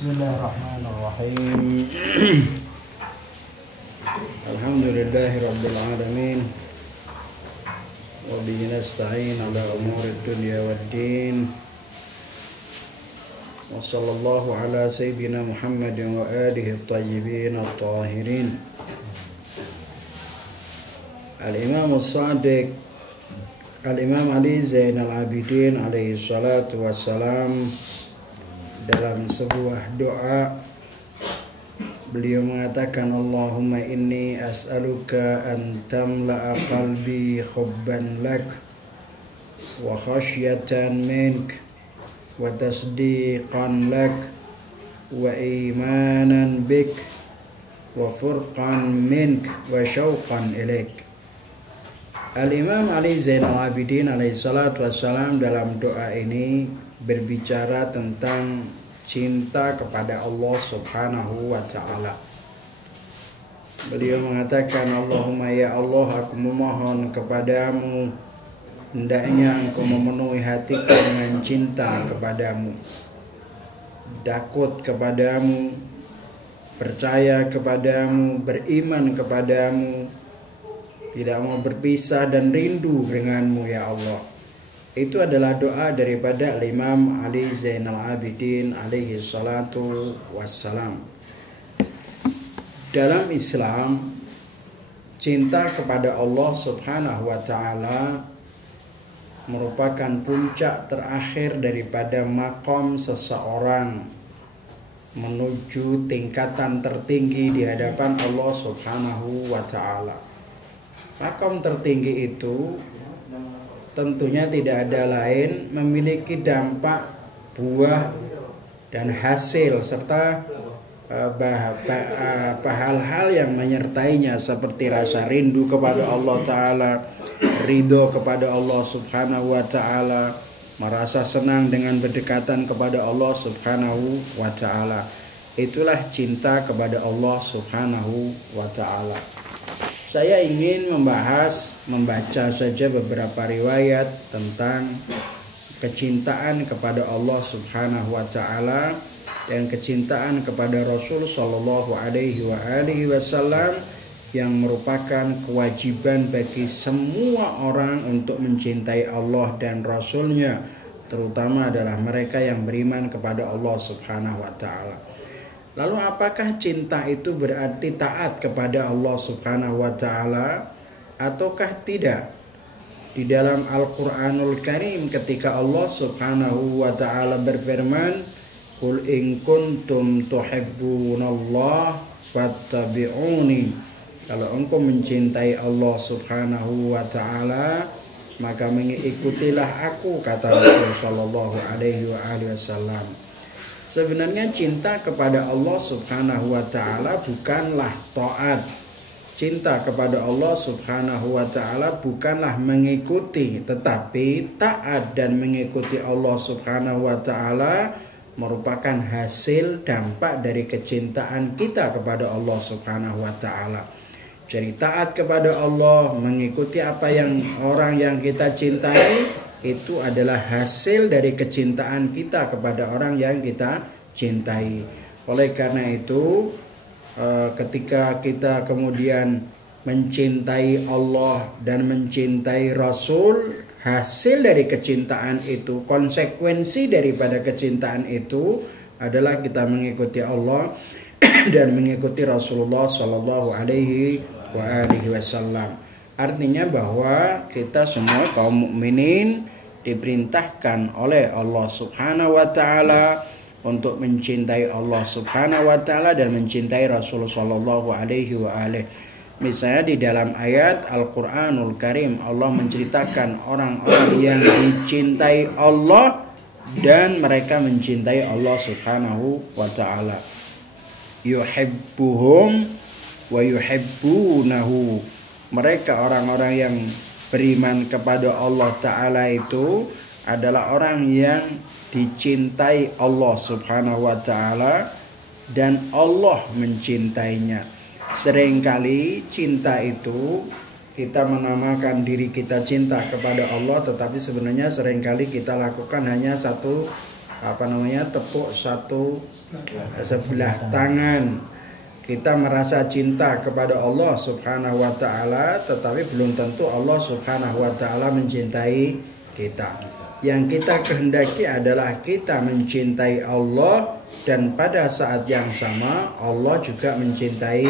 Bismillahirrahmanirrahim. Alhamdulillahirabbil alamin. Wa bihi nasta'in ala umurid dunya waddin. Wa sallallahu ala sayyidina Muhammadin wa alihi at-tayyibin at-tahirin. Al-Imam as-Sadiq Al-Imam Ali Zainal Abidin alaihi salatu wassalam, dalam sebuah doa beliau mengatakan, Allahumma inni as'aluka an tamla'a qalbi hubban lak wa khasyatan mink wa tasdiqan lak wa imanan bik wa furqan mink wa syauqan ilaik. Al-Imam Ali Zainal Abidin alaihi salatu wassalam dalam doa ini berbicara tentang cinta kepada Allah subhanahu wa ta'ala. Beliau mengatakan, Allahumma ya Allah, aku memohon kepadamu, hendaknya engkau memenuhi hatiku dengan cinta kepadamu, takut kepadamu, percaya kepadamu, beriman kepadamu, tidak mau berpisah dan rindu denganmu ya Allah. Itu adalah doa daripada Imam Ali Zainal Abidin alaihi salatu wassalam. Dalam Islam, cinta kepada Allah subhanahu wa ta'ala merupakan puncak terakhir daripada makom seseorang menuju tingkatan tertinggi di hadapan Allah subhanahu wa ta'ala. Makom tertinggi itu tentunya tidak ada lain memiliki dampak, buah, dan hasil serta hal-hal yang menyertainya seperti rasa rindu kepada Allah Ta'ala, ridho kepada Allah Subhanahu wa Ta'ala, merasa senang dengan berdekatan kepada Allah Subhanahu wa Ta'ala. Itulah cinta kepada Allah Subhanahu wa Ta'ala. Saya ingin membaca saja beberapa riwayat tentang kecintaan kepada Allah Subhanahu wa ta'ala dan kecintaan kepada Rasul sallallahu alaihi wasallam yang merupakan kewajiban bagi semua orang untuk mencintai Allah dan Rasulnya, terutama adalah mereka yang beriman kepada Allah Subhanahu wa ta'ala. Lalu apakah cinta itu berarti taat kepada Allah Subhanahu wa ta'ala ataukah tidak? Di dalam Al-Quranul Karim ketika Allah Subhanahu wa ta'ala berfirman, Qul in kuntum tuhibbunallah fattabi'uni. Kalau engkau mencintai Allah Subhanahu wa ta'ala, maka mengikutilah aku, kata Rasul sallallahu alaihi wasallam. Sebenarnya cinta kepada Allah Subhanahu wa ta'ala bukanlah taat. Cinta kepada Allah Subhanahu wa ta'ala bukanlah mengikuti, tetapi taat dan mengikuti Allah Subhanahu wa ta'ala merupakan hasil dampak dari kecintaan kita kepada Allah Subhanahu wa ta'ala. Jadi taat kepada Allah, mengikuti apa yang orang yang kita cintai, itu adalah hasil dari kecintaan kita kepada orang yang kita cintai. Oleh karena itu, ketika kita kemudian mencintai Allah dan mencintai Rasul, hasil dari kecintaan itu, konsekuensi daripada kecintaan itu adalah kita mengikuti Allah dan mengikuti Rasulullah Sallallahu Alaihi Wasallam. Artinya bahwa kita semua kaum mukminin diperintahkan oleh Allah Subhanahu wa ta'ala untuk mencintai Allah Subhanahu wa ta'ala dan mencintai Rasulullah sallallahu alaihi wasallam. Misalnya di dalam ayat Al-Qur'anul Karim Allah menceritakan orang-orang yang dicintai Allah dan mereka mencintai Allah Subhanahu wa ta'ala. Yuhibbuhum wa yuhibbunahu. Mereka orang-orang yang beriman kepada Allah Ta'ala itu adalah orang yang dicintai Allah Subhanahu wa Ta'ala dan Allah mencintainya. Seringkali cinta itu kita menamakan diri kita cinta kepada Allah, tetapi sebenarnya seringkali kita lakukan hanya satu tepuk sebelah tangan. Kita merasa cinta kepada Allah Subhanahu wa taala, tetapi belum tentu Allah Subhanahu wa taala mencintai kita. Yang kita kehendaki adalah kita mencintai Allah, dan pada saat yang sama Allah juga mencintai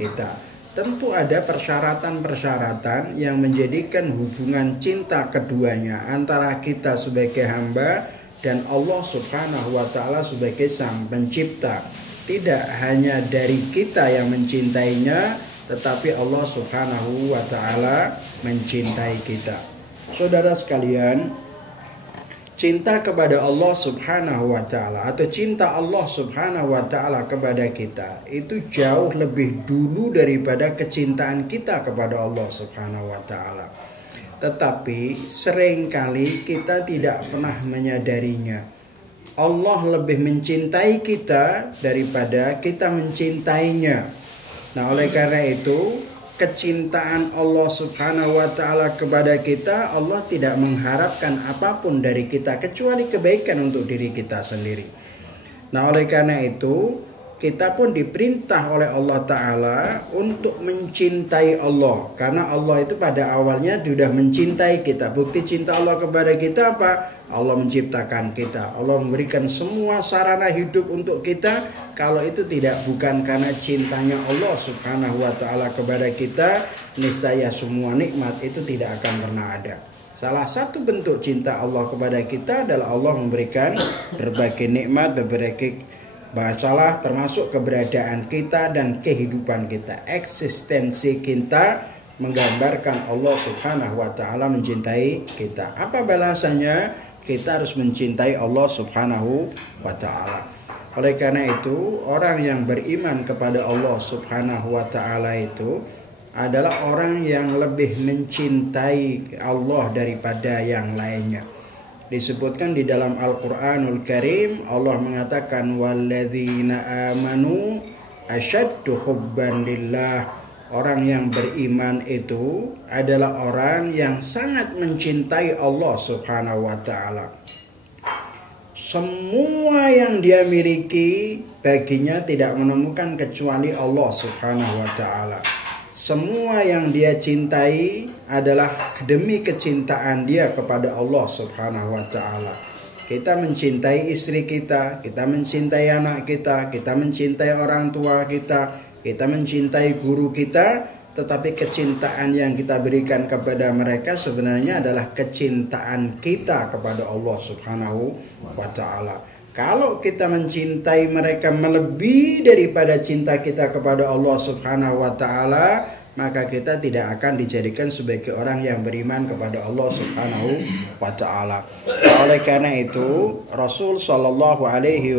kita. Tentu ada persyaratan-persyaratan yang menjadikan hubungan cinta keduanya antara kita sebagai hamba dan Allah Subhanahu wa taala sebagai sang pencipta. Tidak hanya dari kita yang mencintainya, tetapi Allah Subhanahu wa taala mencintai kita. Saudara sekalian, cinta kepada Allah Subhanahu wa taala atau cinta Allah Subhanahu wa taala kepada kita itu jauh lebih dulu daripada kecintaan kita kepada Allah Subhanahu wa taala. Tetapi seringkali kita tidak pernah menyadarinya. Allah lebih mencintai kita daripada kita mencintainya. Nah, oleh karena itu, kecintaan Allah Subhanahu wa taala kepada kita, Allah tidak mengharapkan apapun dari kita kecuali kebaikan untuk diri kita sendiri. Nah, oleh karena itu, kita pun diperintah oleh Allah taala untuk mencintai Allah, karena Allah itu pada awalnya sudah mencintai kita. Bukti cinta Allah kepada kita apa? Allah menciptakan kita, Allah memberikan semua sarana hidup untuk kita. Kalau itu bukan karena cintanya Allah Subhanahu wa taala kepada kita, niscaya semua nikmat itu tidak akan pernah ada. Salah satu bentuk cinta Allah kepada kita adalah Allah memberikan berbagai nikmat, berbagai masalah, termasuk keberadaan kita dan kehidupan kita. Eksistensi kita menggambarkan Allah Subhanahu wa taala mencintai kita. Apa balasannya? Kita harus mencintai Allah Subhanahu wa taala. Oleh karena itu, orang yang beriman kepada Allah Subhanahu wa taala itu adalah orang yang lebih mencintai Allah daripada yang lainnya. Disebutkan di dalam Al-Quranul Karim, Allah mengatakan walladzina amanu asyaddu hubban lillah. Orang yang beriman itu adalah orang yang sangat mencintai Allah Subhanahu wa taala. Semua yang dia miliki baginya tidak menemukan kecuali Allah Subhanahu wa taala. Semua yang dia cintai adalah demi kecintaan dia kepada Allah Subhanahu wa taala. Kita mencintai istri kita mencintai anak kita mencintai orang tua kita mencintai guru kita, tetapi kecintaan yang kita berikan kepada mereka sebenarnya adalah kecintaan kita kepada Allah Subhanahu wa taala. Kalau kita mencintai mereka melebihi daripada cinta kita kepada Allah Subhanahu wa taala, maka kita tidak akan dijadikan sebagai orang yang beriman kepada Allah Subhanahu wa taala. Oleh karena itu, Rasul sallallahu alaihi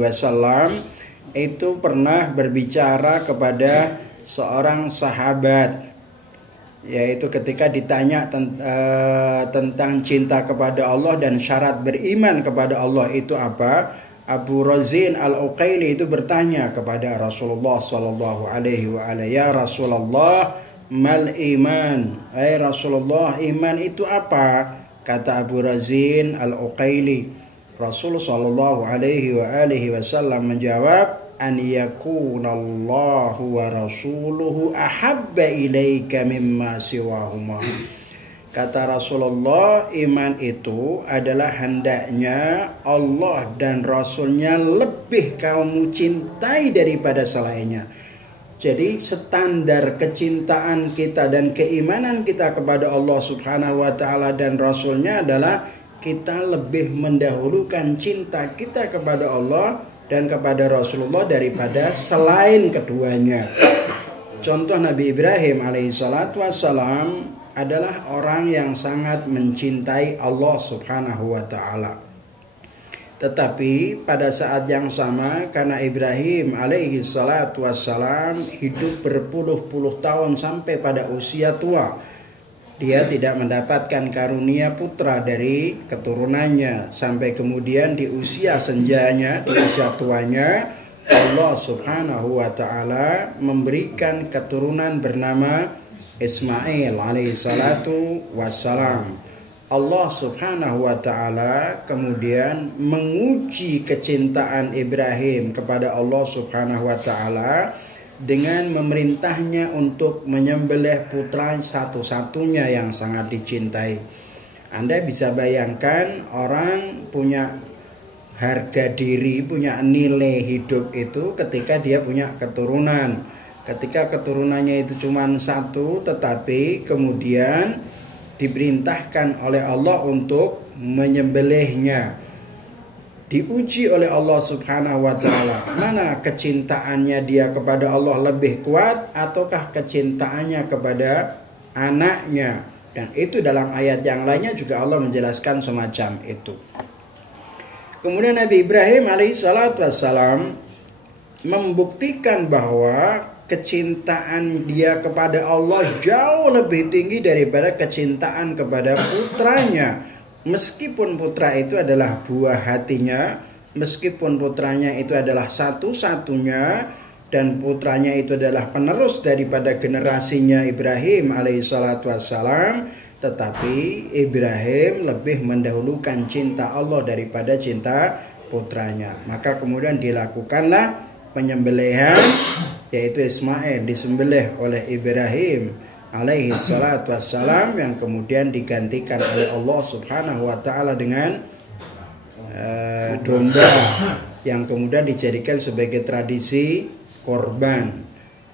wasallam itu pernah berbicara kepada seorang sahabat, yaitu ketika ditanya tentang cinta kepada Allah dan syarat beriman kepada Allah itu apa, Abu Razin Al-Uqaili itu bertanya kepada Rasulullah sallallahu alaihi wasallam, ya Rasulullah, mal iman? Hai Rasulullah, iman itu apa? Kata Abu Razin Al-Uqaili. Rasul sallallahu alaihi wasallam menjawab, an yakunallahu wa rasuluhu ahabba ilaika mimma siwahuma. Kata Rasulullah, iman itu adalah hendaknya Allah dan Rasulnya lebih kamu cintai daripada selainnya. Jadi standar kecintaan kita dan keimanan kita kepada Allah Subhanahu wa taala dan Rasulnya adalah kita lebih mendahulukan cinta kita kepada Allah dan kepada Rasulullah daripada selain keduanya. Contoh Nabi Ibrahim alaihissalatu wassalam adalah orang yang sangat mencintai Allah Subhanahu wa ta'ala. Tetapi pada saat yang sama, karena Ibrahim alaihissalatu wassalam hidup berpuluh-puluh tahun sampai pada usia tua, dia tidak mendapatkan karunia putra dari keturunannya. Sampai kemudian di usia senjanya, di usia tuanya, Allah Subhanahu wa ta'ala memberikan keturunan bernama Ismail alaihissalatu wassalam. Allah Subhanahu wa taala kemudian menguji kecintaan Ibrahim kepada Allah Subhanahu wa taala dengan memerintahnya untuk menyembelih putra satu-satunya yang sangat dicintai. Anda bisa bayangkan orang punya harga diri, punya nilai hidup itu ketika dia punya keturunan. Ketika keturunannya itu cuma satu, tetapi kemudian diperintahkan oleh Allah untuk menyembelihnya. Diuji oleh Allah Subhanahu wa taala. Mana kecintaannya dia kepada Allah lebih kuat ataukah kecintaannya kepada anaknya? Dan itu dalam ayat yang lainnya juga Allah menjelaskan semacam itu. Kemudian Nabi Ibrahim alaihissalatu wassalam membuktikan bahwa kecintaan dia kepada Allah jauh lebih tinggi daripada kecintaan kepada putranya. Meskipun putra itu adalah buah hatinya, meskipun putranya itu adalah satu-satunya, dan putranya itu adalah penerus daripada generasinya Ibrahim alaihissalatu wassalam, tetapi Ibrahim lebih mendahulukan cinta Allah daripada cinta putranya. Maka kemudian dilakukanlah penyembelihan, yaitu Ismail disembelih oleh Ibrahim alaihi salatu wassalam, yang kemudian digantikan oleh Allah Subhanahu wa taala dengan domba yang kemudian dijadikan sebagai tradisi korban.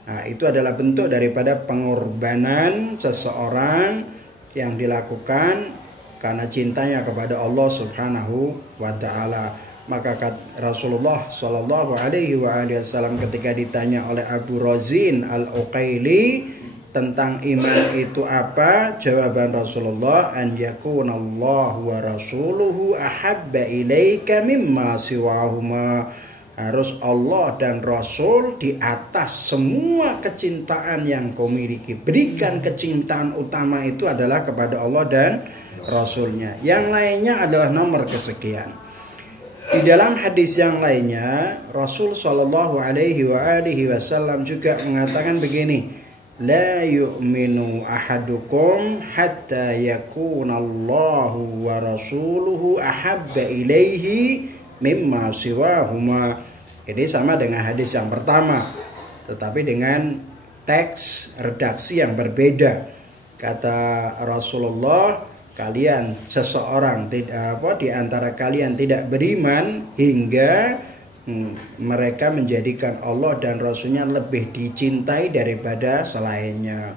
Nah, itu adalah bentuk daripada pengorbanan seseorang yang dilakukan karena cintanya kepada Allah Subhanahu wa taala. Maka Rasulullah Shallallahu alaihi wasallam ketika ditanya oleh Abu Razin Al-Uqaili tentang iman itu apa, jawaban Rasulullah, an yakunallahu wa rasuluhu ahabba ilaika mimma siwahuma. Harus Allah dan Rasul di atas semua kecintaan yang kau miliki. Berikan kecintaan utama itu adalah kepada Allah dan Rasulnya. Yang lainnya adalah nomor kesekian. Di dalam hadis yang lainnya, Rasul Shallallahu alaihi wasallam juga mengatakan begini, la yu'minu ahadukum hatta yakunallahu wa rasuluhu ahabba ilaihi mimma siwahuma. Ini sama dengan hadis yang pertama, tetapi dengan teks redaksi yang berbeda. Kata Rasulullah, kalian seseorang di antara kalian tidak beriman hingga mereka menjadikan Allah dan Rasulnya lebih dicintai daripada selainnya.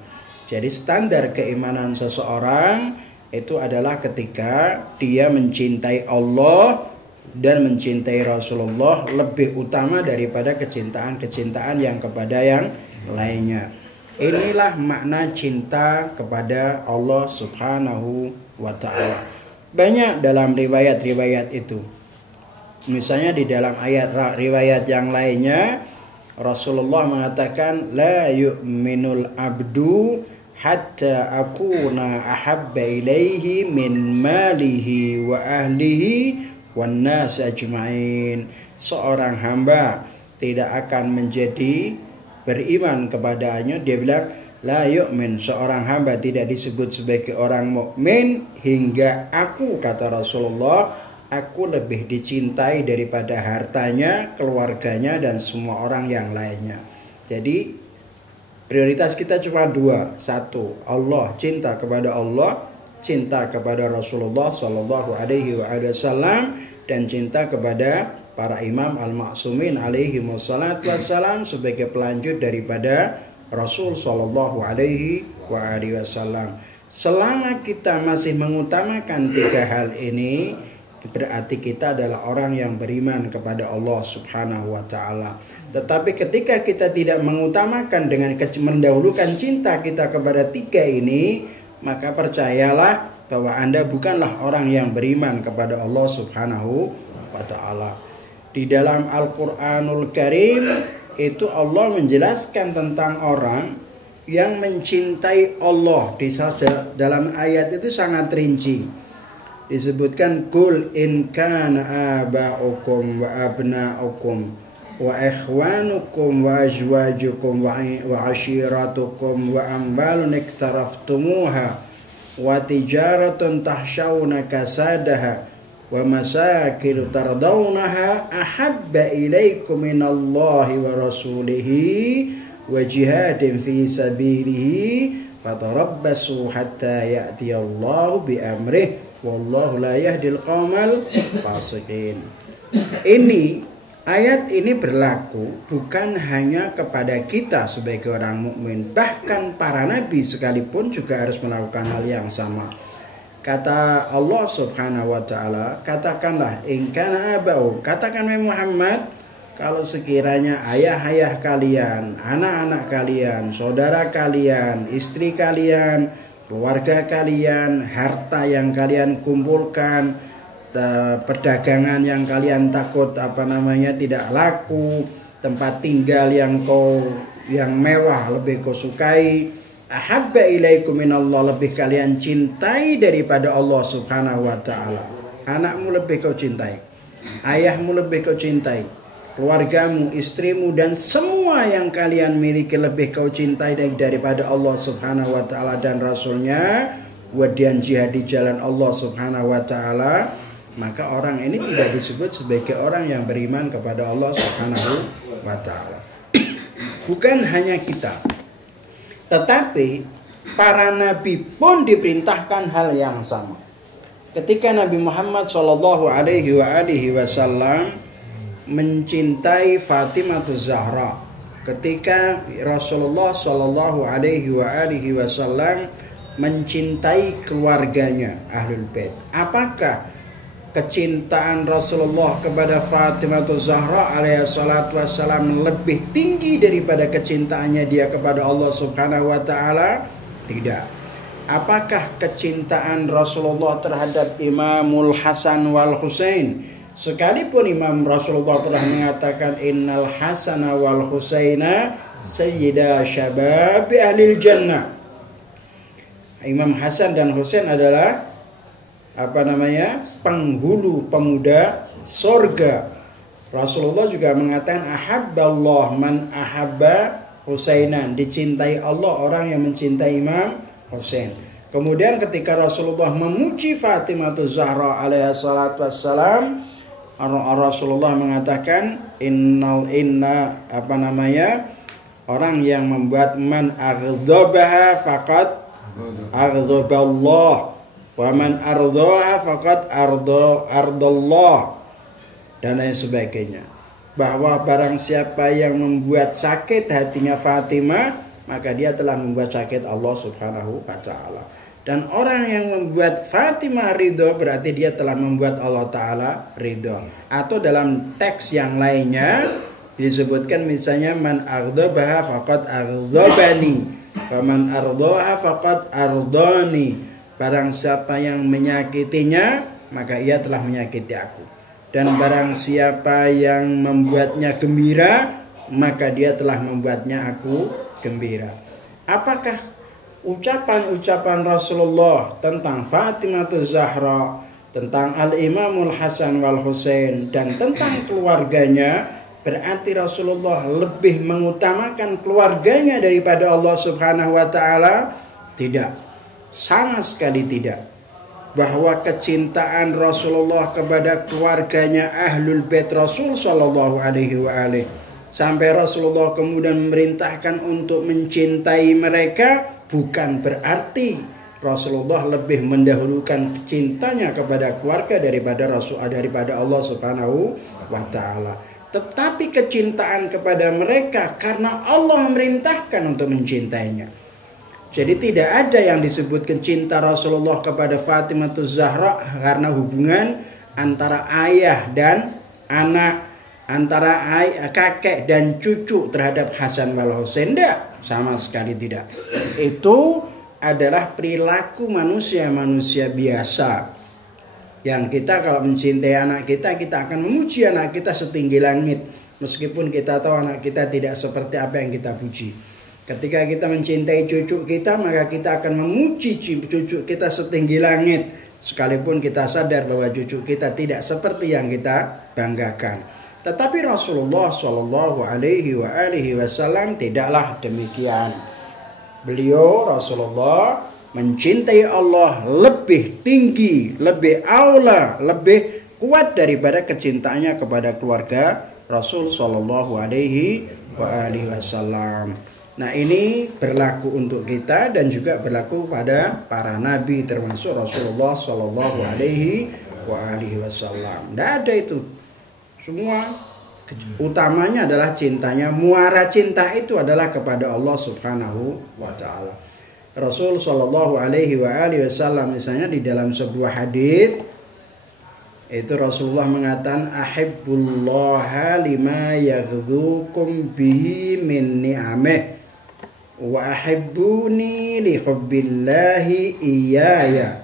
Jadi standar keimanan seseorang itu adalah ketika dia mencintai Allah dan mencintai Rasulullah lebih utama daripada kecintaan-kecintaan yang kepada yang lainnya. Inilah makna cinta kepada Allah Subhanahu wa ta'ala. Banyak dalam riwayat-riwayat itu. Misalnya di dalam ayat riwayat yang lainnya, Rasulullah mengatakan, la yu'minul abdu hatta akuna ahabba ilaihi min malihi wa ahlihi wan nas ajma'in. Seorang hamba tidak akan menjadi beriman kepadanya. Dia bilang, la yu'min, seorang hamba tidak disebut sebagai orang mukmin hingga aku, kata Rasulullah, aku lebih dicintai daripada hartanya, keluarganya, dan semua orang yang lainnya. Jadi prioritas kita cuma dua. Satu, Allah, cinta kepada Allah, cinta kepada Rasulullah Sallallahu Alaihi Wasallam, dan cinta kepada para imam al-ma'sumin alaihi wassalam sebagai pelanjut daripada Rasul Sallallahu Alaihi Wasallam. Selama kita masih mengutamakan tiga hal ini, berarti kita adalah orang yang beriman kepada Allah Subhanahu wa ta'ala. Tetapi ketika kita tidak mengutamakan dengan mendahulukan cinta kita kepada tiga ini, maka percayalah bahwa Anda bukanlah orang yang beriman kepada Allah Subhanahu wa ta'ala. Di dalam Al-Quranul Karim itu Allah menjelaskan tentang orang yang mencintai Allah. Di dalam ayat itu sangat rinci. Disebutkan, kul in kana aba'ukum wa abna'ukum wa ikhwanukum wa azwajukum wa ashiratukum wa ambalun iktaraftumuha wa tijaratun tahshawna kasadaha wa masakin tardawnaha ahabba ilaikum minallahi wa rasulihi wa jihadin fi sabilihi fatarabbasu hatta ya'tiyallahu bi amrih wallahu la yahdil qaumal fasiqin. Ini ayat ini berlaku bukan hanya kepada kita sebagai orang mukmin, bahkan para nabi sekalipun juga harus melakukan hal yang sama. Kata Allah Subhanahu wa taala, katakanlah in kana abau, katakan Muhammad, kalau sekiranya ayah-ayah kalian, anak-anak kalian, saudara kalian, istri kalian, keluarga kalian, harta yang kalian kumpulkan, perdagangan yang kalian takut tidak laku, tempat tinggal yang mewah lebih kau sukai, ahabba ilaikum minallah, lebih kalian cintai daripada Allah Subhanahu wa taala. Anakmu lebih kau cintai, ayahmu lebih kau cintai, keluargamu, istrimu dan semua yang kalian miliki lebih kau cintai daripada Allah Subhanahu wa taala dan rasulnya, wadian jihad di jalan Allah Subhanahu wa taala, maka orang ini tidak disebut sebagai orang yang beriman kepada Allah Subhanahu wa taala. Bukan hanya kita, tetapi para nabi pun diperintahkan hal yang sama. Ketika Nabi Muhammad SAW mencintai Fatimah Zahra, ketika Rasulullah SAW mencintai keluarganya Ahlul Bait, apakah kecintaan Rasulullah kepada Fatimah Zahra alaihissalatu wassalam lebih tinggi daripada kecintaannya dia kepada Allah Subhanahu wa taala? Tidak. Apakah kecintaan Rasulullah terhadap Imamul Hasan wal Husain, sekalipun Imam Rasulullah telah mengatakan innal Hasana wal Husaina sayyida syabab ahlil jannah, Imam Hasan dan Husain adalah penghulu pemuda surga. Rasulullah juga mengatakan ahabballah man ahabba Husainan, dicintai Allah orang yang mencintai Imam Husain. Kemudian ketika Rasulullah memuji Fatimah Zahra alaihissalatu wassalam, Rasulullah mengatakan orang yang membuat man aghdabaha faqad aghdaballah wa man ardaha faqad ardallah, dan lain sebagainya. Bahwa barang siapa yang membuat sakit hatinya Fatimah, maka dia telah membuat sakit Allah Subhanahu wa taala. Dan orang yang membuat Fatimah ridho, berarti dia telah membuat Allah taala ridho. Atau dalam teks yang lainnya disebutkan misalnya man aghdabaha faqad aghdabani wa man ardaha faqad ardani. Barang siapa yang menyakitinya, maka ia telah menyakiti aku. Dan barang siapa yang membuatnya gembira, maka dia telah membuatnya aku gembira. Apakah ucapan-ucapan Rasulullah tentang Fatimah Zahra, tentang Al-Imamul Hasan wal Husain, dan tentang keluarganya, berarti Rasulullah lebih mengutamakan keluarganya daripada Allah Subhanahu wa taala? Tidak, sama sekali tidak. Bahwa kecintaan Rasulullah kepada keluarganya Ahlul Bait Rasul sallallahu alaihi wa alihi, sampai Rasulullah kemudian memerintahkan untuk mencintai mereka, bukan berarti Rasulullah lebih mendahulukan cintanya kepada keluarga daripada Allah Subhanahu wa taala. Tetapi kecintaan kepada mereka karena Allah memerintahkan untuk mencintainya. Jadi tidak ada yang disebutkan cinta Rasulullah kepada Fatimah Zahra karena hubungan antara ayah dan anak, antara kakek dan cucu terhadap Hasan wal Husain. Tidak, sama sekali tidak. Itu adalah perilaku manusia-manusia biasa. Yang kita kalau mencintai anak kita akan memuji anak kita setinggi langit, meskipun kita tahu anak kita tidak seperti apa yang kita puji. Ketika kita mencintai cucu kita, maka kita akan memuji cucu kita setinggi langit, sekalipun kita sadar bahwa cucu kita tidak seperti yang kita banggakan. Tetapi Rasulullah Shallallahu Alaihi Wasallam tidaklah demikian. Beliau Rasulullah mencintai Allah lebih tinggi, lebih aula, lebih kuat daripada kecintaannya kepada keluarga Rasul Shallallahu Alaihi Wasallam. Nah, ini berlaku untuk kita dan juga berlaku pada para nabi termasuk Rasulullah Shallallahu Alaihi Wasallam. Tidak ada itu. Semua utamanya adalah cintanya. Muara cinta itu adalah kepada Allah Subhanahu wa taala. Rasul Shallallahu Alaihi Wasallam misalnya di dalam sebuah hadis itu Rasulullah mengatakan ahibbullaha lima yaghzukum bihi min ni'amih wa ahibbuni li hubbillahi iyaya.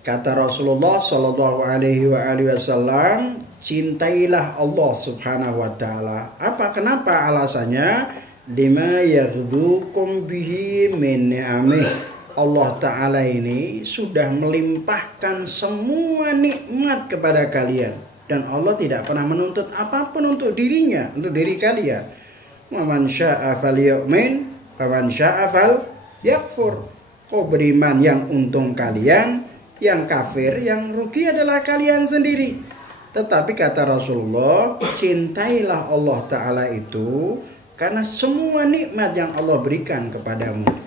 Kata Rasulullah Shallallahu Alaihi Wasallam, cintailah Allah Subhanahu Wa Taala. Apa? Kenapa? Alasannya lima yaghzukum bihi min ni'amih. Allah Ta'ala ini sudah melimpahkan semua nikmat kepada kalian. Dan Allah tidak pernah menuntut apapun untuk dirinya, untuk diri kalian. Wa man syaa falyu'min wa man syaa falyakfur. Kau beriman yang untung kalian, yang kafir, yang rugi adalah kalian sendiri. Tetapi kata Rasulullah, cintailah Allah Ta'ala itu karena semua nikmat yang Allah berikan kepadamu.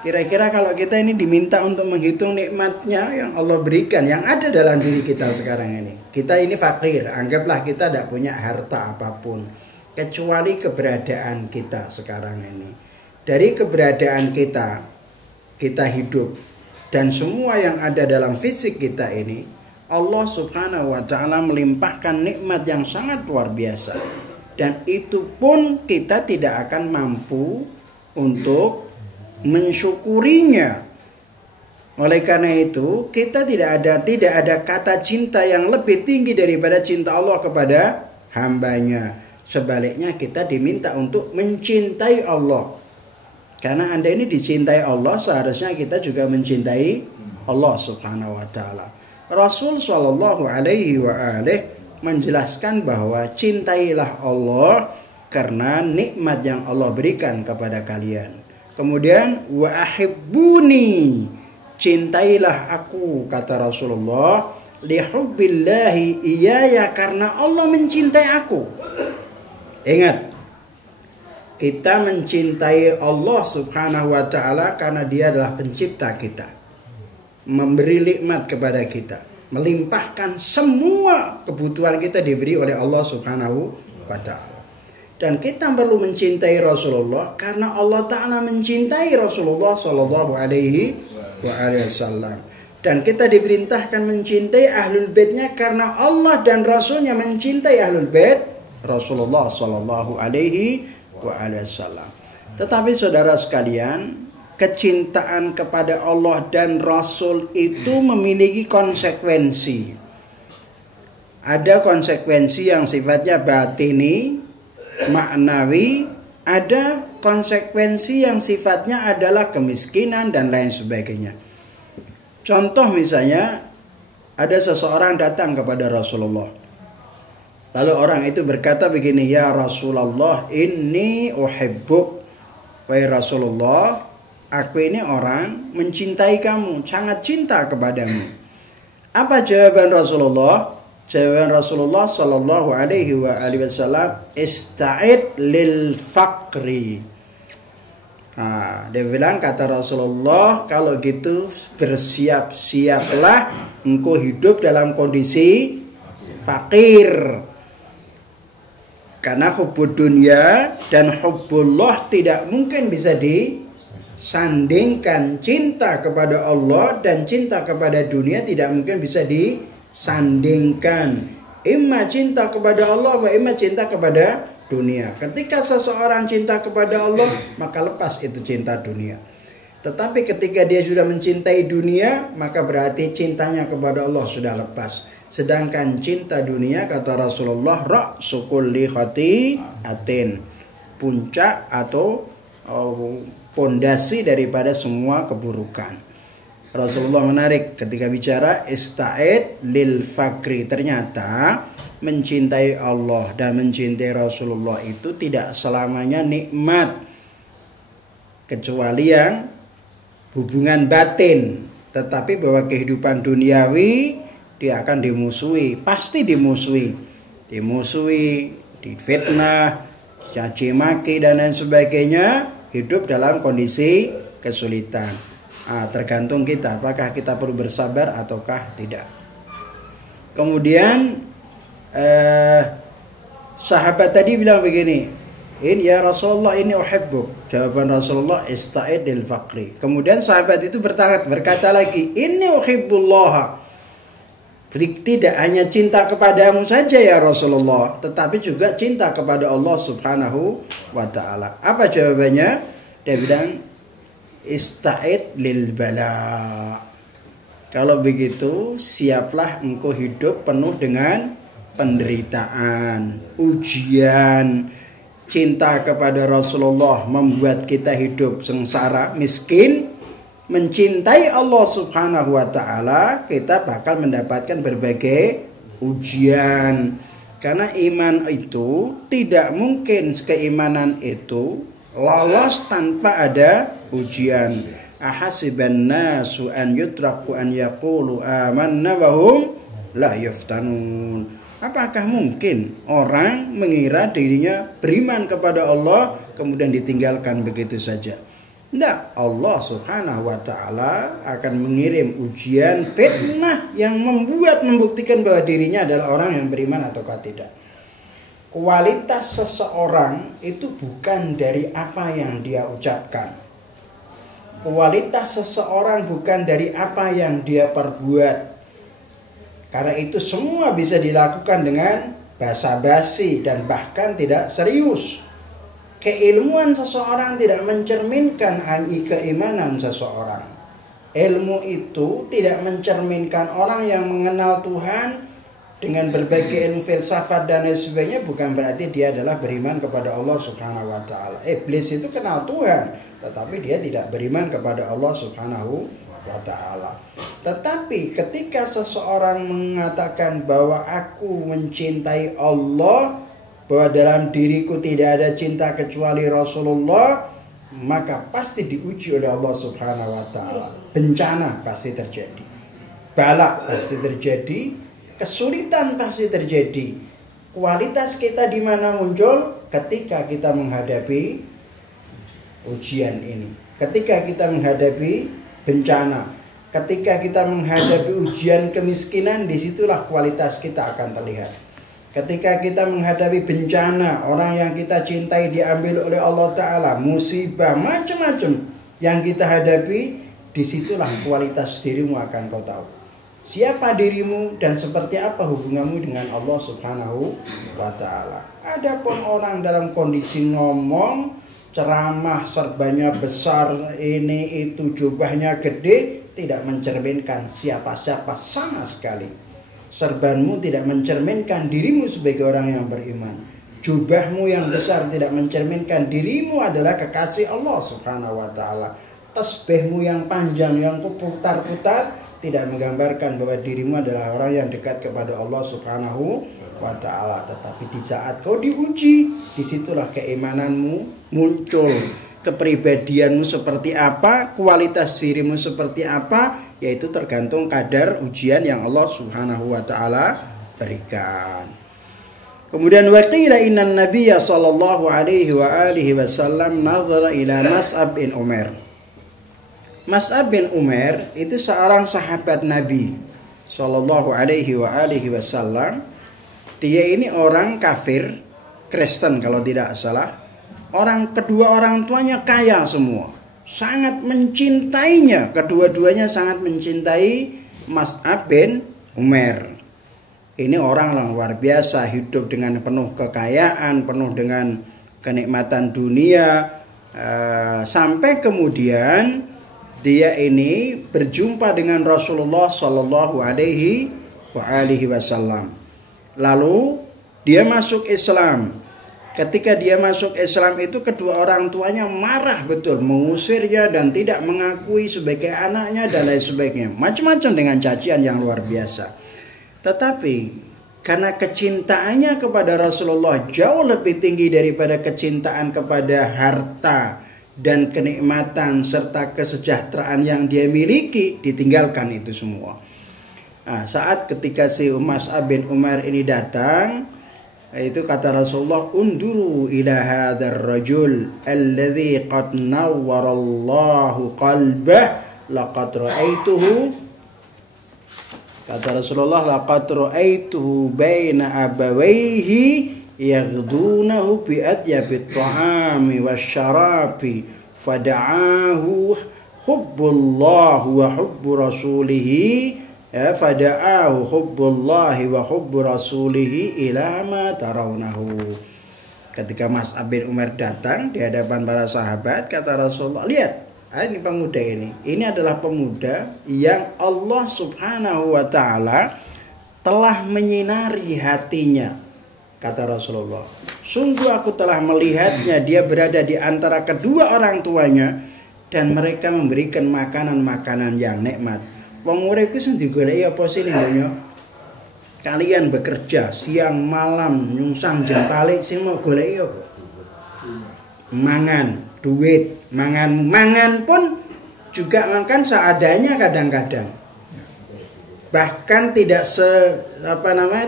Kira-kira kalau kita ini diminta untuk menghitung nikmatnya yang Allah berikan, yang ada dalam diri kita sekarang ini. Kita ini fakir, anggaplah kita tidak punya harta apapun. Kecuali keberadaan kita sekarang ini. Dari keberadaan kita, kita hidup. Dan semua yang ada dalam fisik kita ini, Allah Subhanahu wa Ta'ala melimpahkan nikmat yang sangat luar biasa. Dan itu pun kita tidak akan mampu untuk mensyukurinya. Oleh karena itu, kita tidak ada kata cinta yang lebih tinggi daripada cinta Allah kepada hambanya. Sebaliknya kita diminta untuk mencintai Allah. Karena Anda ini dicintai Allah, seharusnya kita juga mencintai Allah Subhanahu wa Ta'ala. Rasul Shallallahu Alaihi menjelaskan bahwa cintailah Allah karena nikmat yang Allah berikan kepada kalian. Kemudian wa ahibbuni, cintailah aku, kata Rasulullah, li hubbillahi iyaya, karena Allah mencintai aku. Ingat, kita mencintai Allah Subhanahu wa Ta'ala karena Dia adalah pencipta kita, memberi nikmat kepada kita, melimpahkan semua kebutuhan kita diberi oleh Allah Subhanahu wa Ta'ala. Dan kita perlu mencintai Rasulullah karena Allah Ta'ala mencintai Rasulullah Sallallahu Alaihi Wasallam. Dan kita diperintahkan mencintai Ahlul Baitnya karena Allah dan Rasulnya mencintai Ahlul Bait Rasulullah Sallallahu Alaihi Wasallam. Tetapi saudara sekalian, kecintaan kepada Allah dan Rasul itu memiliki konsekuensi. Ada konsekuensi yang sifatnya batini, maknawi, ada konsekuensi yang sifatnya adalah kemiskinan dan lain sebagainya. Contoh misalnya, ada seseorang datang kepada Rasulullah. Lalu orang itu berkata begini, ya Rasulullah, inni uhibbuk. Wahai Rasulullah, aku ini orang mencintai kamu, sangat cinta kepadamu. Apa jawaban Rasulullah? Jawaban Rasulullah Sallallahu Alaihi Wasallam, ista'id lil faqri. Dia bilang, kata Rasulullah, kalau gitu bersiap-siaplah engkau hidup dalam kondisi fakir. Karena hubbud dunya dan hubbullah tidak mungkin bisa disandingkan. Cinta kepada Allah dan cinta kepada dunia tidak mungkin bisa disandingkan. Imma cinta kepada Allah wa imma cinta kepada dunia. Ketika seseorang cinta kepada Allah, maka lepas itu cinta dunia. Tetapi ketika dia sudah mencintai dunia, maka berarti cintanya kepada Allah sudah lepas. Sedangkan cinta dunia, kata Rasulullah, ra'su kulli khati'atin, puncak atau pondasi daripada semua keburukan. Rasulullah menarik ketika bicara ista'id lil fakri. Ternyata mencintai Allah dan mencintai Rasulullah itu tidak selamanya nikmat, kecuali yang hubungan batin, tetapi bahwa kehidupan duniawi dia akan dimusuhi, pasti dimusuhi, difitnah, caci maki dan lain sebagainya, hidup dalam kondisi kesulitan. Tergantung kita, apakah kita perlu bersabar ataukah tidak. Kemudian sahabat tadi bilang begini, ya Rasulullah ini uhibbuk. Jawaban Rasulullah, ista'id lil faqri. Kemudian sahabat itu berkata lagi, ini uhibbullah. Tidak hanya cinta kepadamu saja ya Rasulullah, tetapi juga cinta kepada Allah Subhanahu wa ta'ala. Apa jawabannya? Dia bilang, ista'id lil bala. Kalau begitu, siaplah engkau hidup penuh dengan penderitaan, ujian. Cinta kepada Rasulullah membuat kita hidup sengsara, miskin. Mencintai Allah Subhanahu wa ta'ala, kita bakal mendapatkan berbagai ujian. Karena iman itu tidak mungkin, keimanan itu lolos tanpa ada ujian. Ahasiban nasu an yutraku an yaqulu amanna wa hum la yuftanun. Apakah mungkin orang mengira dirinya beriman kepada Allah kemudian ditinggalkan begitu saja? Tidak, Allah Subhanahu wa ta'ala akan mengirim ujian, fitnah yang membuktikan bahwa dirinya adalah orang yang beriman ataukah tidak. Kualitas seseorang itu bukan dari apa yang dia ucapkan. Kualitas seseorang bukan dari apa yang dia perbuat. Karena itu semua bisa dilakukan dengan basa-basi dan bahkan tidak serius. Keilmuan seseorang tidak mencerminkan keimanan seseorang. Ilmu itu tidak mencerminkan orang yang mengenal Tuhan dengan berbagai ilmu filsafat dan lain sebagainya, bukan berarti dia adalah beriman kepada Allah Subhanahu wa ta'ala. Iblis itu kenal Tuhan, tetapi dia tidak beriman kepada Allah Subhanahu wa ta'ala. Tetapi ketika seseorang mengatakan bahwa aku mencintai Allah, bahwa dalam diriku tidak ada cinta kecuali Rasulullah, maka pasti diuji oleh Allah Subhanahu wa ta'ala. Bencana pasti terjadi, bala pasti terjadi, kesulitan pasti terjadi. Kualitas kita di mana muncul? Ketika kita menghadapi ujian ini, ketika kita menghadapi bencana, ketika kita menghadapi ujian kemiskinan, disitulah kualitas kita akan terlihat. Ketika kita menghadapi bencana, orang yang kita cintai diambil oleh Allah Ta'ala, musibah macam-macam yang kita hadapi, disitulah kualitas dirimu akan kau tahu. Siapa dirimu dan seperti apa hubunganmu dengan Allah Subhanahu wa ta'ala. Adapun orang dalam kondisi ngomong, ceramah serbanya besar, ini itu jubahnya gede, tidak mencerminkan siapa-siapa sama sekali. Serbanmu tidak mencerminkan dirimu sebagai orang yang beriman. Jubahmu yang besar tidak mencerminkan dirimu adalah kekasih Allah Subhanahu wa ta'ala. Tasbihmu yang panjang, yang putar-putar, tidak menggambarkan bahwa dirimu adalah orang yang dekat kepada Allah Subhanahu wa ta'ala. Tetapi di saat kau diuji, disitulah keimananmu muncul. Kepribadianmu seperti apa, kualitas dirimu seperti apa, yaitu tergantung kadar ujian yang Allah Subhanahu wa ta'ala berikan. Kemudian waqila innan nabiyya sallallahu alaihi wa alihi wasallam nazara ila Mas'ab bin Umair. Mas'ab bin Umair itu seorang sahabat Nabi sallallahu alaihi wa alihi wasallam. Dia ini orang kafir, Kristen kalau tidak salah. Kedua orang tuanya kaya semua, sangat mencintainya, kedua-duanya sangat mencintai Mas'ab bin Umair. Ini orang yang luar biasa, hidup dengan penuh kekayaan, penuh dengan kenikmatan dunia, sampai kemudian dia ini berjumpa dengan Rasulullah Shallallahu Alaihi Wasallam. Lalu dia masuk Islam. Ketika dia masuk Islam itu kedua orang tuanya marah betul, mengusirnya dan tidak mengakui sebagai anaknya dan lain sebagainya. Macam-macam dengan cacian yang luar biasa. Tetapi karena kecintaannya kepada Rasulullah jauh lebih tinggi daripada kecintaan kepada harta dan kenikmatan serta kesejahteraan yang dia miliki, ditinggalkan itu semua. Nah, saat ketika si Mus'ab bin Umair ini datang, itu kata Rasulullah, unduru ila hadzal rajul alladzi qad nawwarallahu qalbah laqad ra'aituhu, kata Rasulullah, laqad ra'aituhu baina abawayhi yaghdunahu bi adyabit ta'ami wasyarabi fada'ahu hubbullah wa hubbu rasulihi, ya, fada'ahu hubbullahi wa hubbu rasulihi ila ma tarawnahu. Ketika Mus'ab bin Umair datang di hadapan para sahabat, kata Rasulullah, lihat, ini pemuda ini adalah pemuda yang Allah subhanahu wa ta'ala telah menyinari hatinya. Kata Rasulullah, sungguh aku telah melihatnya, dia berada di antara kedua orang tuanya dan mereka memberikan makanan-makanan yang nikmat. Wong urip iki sing digoleki apa sih donya? Kalian bekerja siang malam nyungsang jentalik sing mau goleki apa? Mangan, duit, mangan pun juga makan seadanya kadang-kadang. Bahkan tidak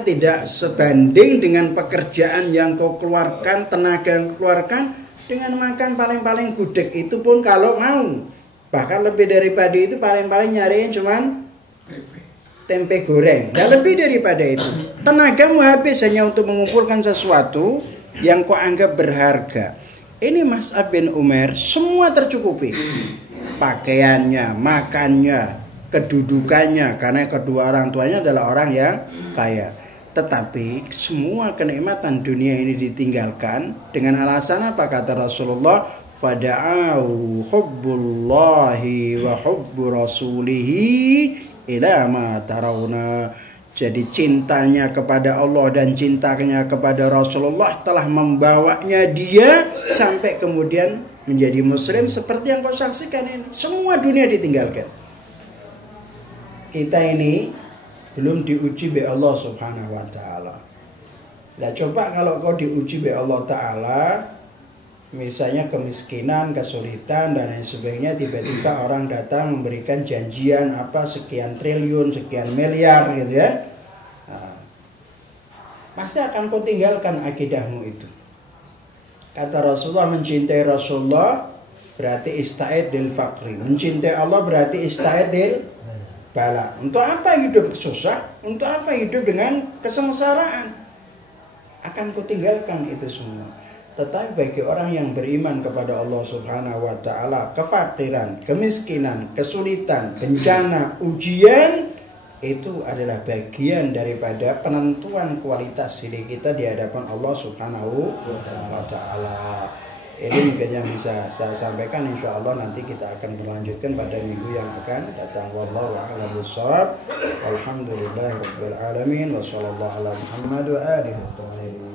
tidak sebanding dengan pekerjaan yang kau keluarkan, tenaga yang kau keluarkan, dengan makan paling-paling gudeg itu pun kalau mau. Bahkan lebih daripada itu, paling-paling nyariin cuman tempe goreng. Dan lebih daripada itu, tenagamu habis hanya untuk mengumpulkan sesuatu yang kau anggap berharga. Ini Mus'ab bin Umair semua tercukupi. Pakaiannya, makannya, kedudukannya, karena kedua orang tuanya adalah orang yang kaya. Tetapi semua kenikmatan dunia ini ditinggalkan dengan alasan apa? Kata Rasulullah, fada'au hubbullahi wa hubbu rasulihi ila ma tarawna. Jadi cintanya kepada Allah dan cintanya kepada Rasulullah telah membawanya dia sampai kemudian menjadi muslim seperti yang kau saksikan ini. Semua dunia ditinggalkan. Kita ini belum diuji oleh Allah subhanahu wa ta'ala. Nah coba kalau kau diuji oleh Allah ta'ala, misalnya kemiskinan, kesulitan dan lain sebagainya, tiba-tiba orang datang memberikan janjian apa sekian triliun, sekian miliar gitu ya, nah, pasti akan kau tinggalkan akidahmu itu. Kata Rasulullah, mencintai Rasulullah berarti ista'id dil faqri, mencintai Allah berarti ista'id dil bala. Untuk apa hidup susah? Untuk apa hidup dengan kesengsaraan? Akan kau tinggalkan itu semua. Tetapi bagi orang yang beriman kepada Allah subhanahu wa ta'ala, kefakiran, kemiskinan, kesulitan, bencana, ujian, itu adalah bagian daripada penentuan kualitas diri kita di hadapan Allah subhanahu wa ta'ala. Ini mungkin yang bisa saya sampaikan. Insya Allah nanti kita akan melanjutkan pada minggu yang akan datang. Wallahu a'lam bishawab. Alhamdulillahirabbil alamin wa sallallahu ala Muhammad wa alihi wa sahbihi.